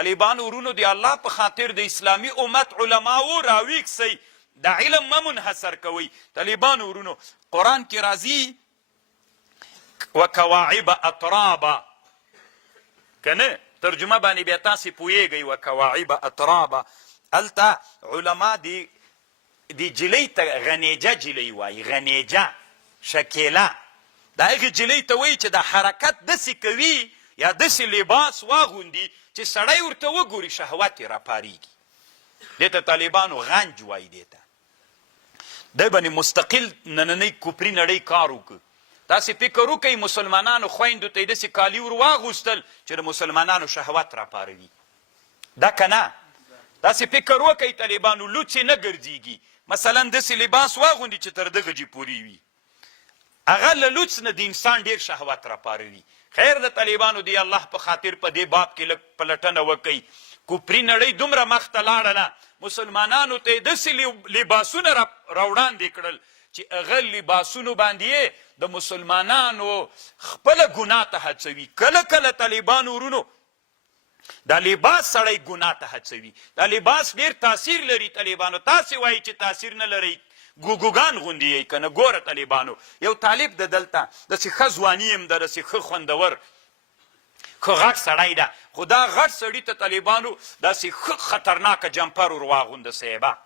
طالبانو ورونو د الله په خاطر د اسلامي امت علماو راویښ سئ، د علم مه منحصر کوئ. طالبانو ورونو قرآن کې راځي وکواعب اطرابا، که نه ترجمه باندې بیا تاسې پوهیږئ. وکواعب اطرابا هلته علما د جلۍ ته غنیجه جلۍ وایي، غنیجه شکیله، د هغې جلۍ ته وایي چې د حرکت داسې کوي یا داسې لباس واغوندي چې سړی ورته وګوري شهوت یې راپارېږي. دې ته طالبانو غنج وایي. دې ته دی باندې مستقل نننۍ کفري نړۍ کار وکړ. تاسې فکر وکئ مسلمانانو خویندو ته یې داسې کالي ور واغوستل چې د مسلمانانو شهوت راپاروي. دا که نه؟ تاسې فکر وکئ طالبانو لوڅې نه ګرځېږي، مثلا داسې لباس واغوندي چې تر دغه جې پورې وي، هغه له لوڅ نه د انسان ډېر شهوت راپاروي. خیر د طالبانو دی الله په خاطر په دې باب کې لږ پلټنه وکئ. کفري نړۍ دومره مخته لاړله، مسلمانانو ته یې داسې لباسونه راوړاندې کړل چې هغه لباسونو باندې د مسلمانانو خپله ګناه ته هڅوي. کله کله طالبانو ورونو دا لباس سړی ګناه ته هڅوي. دا لباس ډېر تاثیر لري. طالبانو تاسې وایي چې تاثیر نه لرئ، ګوګوګان غوندې یې که نه. ګوره طالبانو یو طالب د دلته داسې ښه ځواني یم ده، داسې ښه خوندور ښه غټ سړی ده، خو دا غټ سړي ته طالبانو داسې ښه خطرناکه جمپر ور واغونده صاحبه،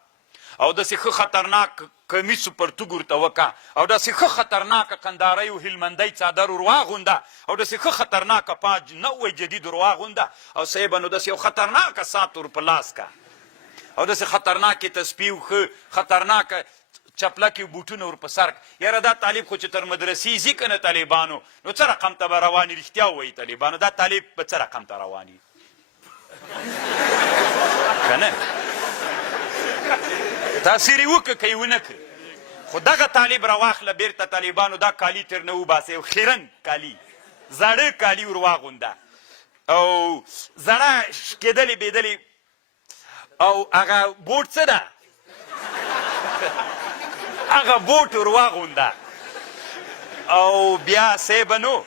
او داسې ښه خطرناک کمیس پرتوګ ورته وکړه، او داسې ښه خطرناکه قندارۍ او هلمندۍ څادر ور واغونده، او داسې ښه خطرناکه پاج نوی جدید ور واغونده، او صاحبه نو داسې یو خطرناکه ساعت ور په لاس که، او داسې خطرناکې تسبیح او ښه خطرناکه چپلکې بوټونه ور په سر. یاره دا طالب خو چې تر مدرسې ځي که نه طالبانو، نو څه رقم ته به رواني؟ رښتیا ووایي طالبانو، دا طالب به څه رقم ته رواني که نه؟ تاثیر یې وکړه که یې ونه کړي. خو دغه طالب راواخله بېرته طالبانو دا کالي تر نه وباسئ، یو خیرن کالي زاړه کالي ور واغونده، او زړه شکېدلې بېدلې، او هغه بوټ څه ده هغه بوټ ور واغونده، او بیا صاحبه نو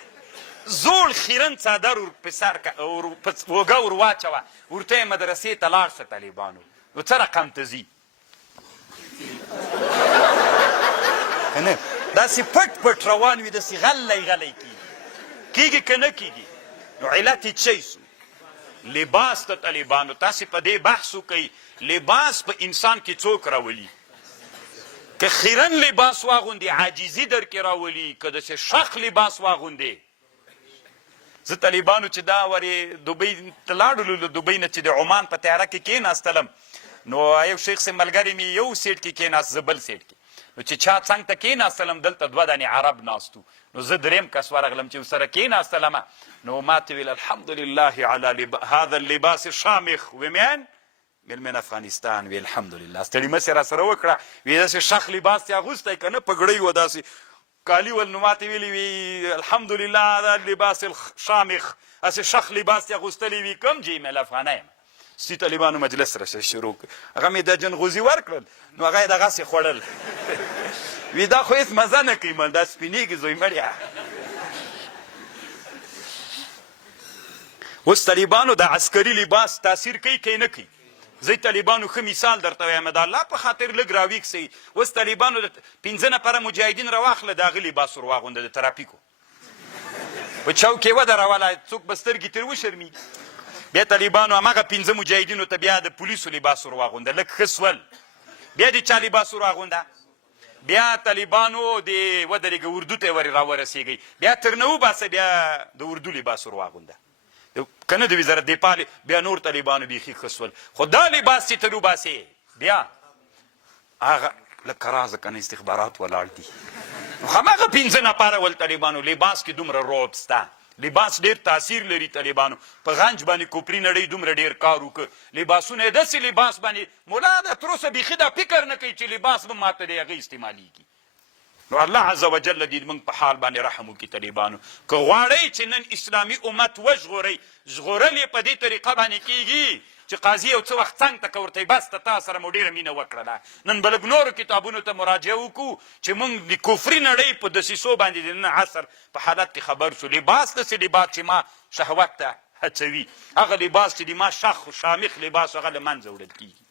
زوړ خیرن څادر ور په سر اوږه ور واچوه، ورته یې مدرسې ته لاړ شه طالبانو. نو څه رقم ته ځي که نه؟ داسې پټ پټ روان وي، داسې غلی غلی کېږي که نه کېږي؟ نو علت یې څه سو؟ لباس ته طالبانو تاسې په دې بحث وکئ. لباس په انسان کې څوک راولي؟ که خیرن لباس واغوندې عاجزي در کې راولي، که داسې شخ لباس واغوندې. زه طالبانو چې دا ورې دوبۍ ته لاړلو، له دوبۍ نه چې د عمان په تیاره کې کېناستلم، نو یو شیخ صاحب ملګری مې یو سیټ کې کېناست، زه بل سیټ کې. نو چې چا څنګ ته کېناستلم دلته دوه دانې عرب ناستو، نو زه درېیم کس ورغلم چې ورسره کېناستلمه، نو ما ته ویل الحمدلله علی هذا اللباس الشامخ ومن من افغانستان. وی الحمدلله. ستړي مسې را سره وکړه، وی داسې شخ لباس یې اغوستی که نه، پګړۍ وه داسې کالي ول. نو ما ته ویلي وی الحمدلله هذا اللباس الشامخ، داسې شخ لباس یې اغوستلی وي. کوم جی مې افغانه یم. سی طالبانو مجلس را شروع کړ، هغه مې د جنغوزي ورکړل، نو هغه یې دغسې خوړل. وی دا خو هېڅ مزه نه کوي مل، دا سپینېږي زوی مړیا. اوس طالبانو د عسکري لباس تاثیر کوي که یې نه کوي؟ زه طالبانو ښه مثال درته وایم، د الله په خاطر لږ راویښ سئ. اوس طالبانو د 5 نفره مجاهدین راواخله، د هغه لباس ور واغونده د ترافیکو، په چوک یې ودروله، څوک به سترګې ترې وشرمېږي. بیا طالبانو همغه 5 مجاهدینو ته بیا د پولیسو لباس ور واغونده، لږ ښه سول. بیا د چا لباس ور واغونده؟ بیا طالبانو د ودرېږه اردو ته یې ور راورسېږئ، بیا تر نه وباسه، بیا د اردو لباس ور واغونده، که نه د وزارت دفاع. بیا نور طالبانو بیخي ښه سول. خو دا لباس چې تر وباسې، بیا هغه لکه رازه که نه استخبارات ولاړ دي. همغه 5 نفره ول طالبانو لباس کې دومره رعب سته. لباس ډېر تاثیر لري. طالبانو په غنج باندې کفري نړۍ دومره ډېر کار وکړه. لباسونه یې داسې لباس باندې مولا دا تر اوسه بیخي دا فکر نه کوي چې لباس به ماته د هغه استعمالیږي. نو الله عز وجل دې موږ په حال باندې رحم وکړي. طالبانو که غواړئ چې نن اسلامي امت وژغورئ، ژغورل یې په دې طریقه باندې کېږي چې قاضي یو څه وخت څنګ ته که ورته یې بس ته تا سره مو ډېره مینه وکړله. نن به لږ نورو کتابونو ته مراجعه وکړو چې موږ د کفري نړۍ په دسیسو باندې د نن عصر په حالت کې خبر شو. لباس داسې لباس چې ما شهوت ته هڅوي هغه لباس چې د ما شخ شامخ لباس هغه له منځه وړل کېږي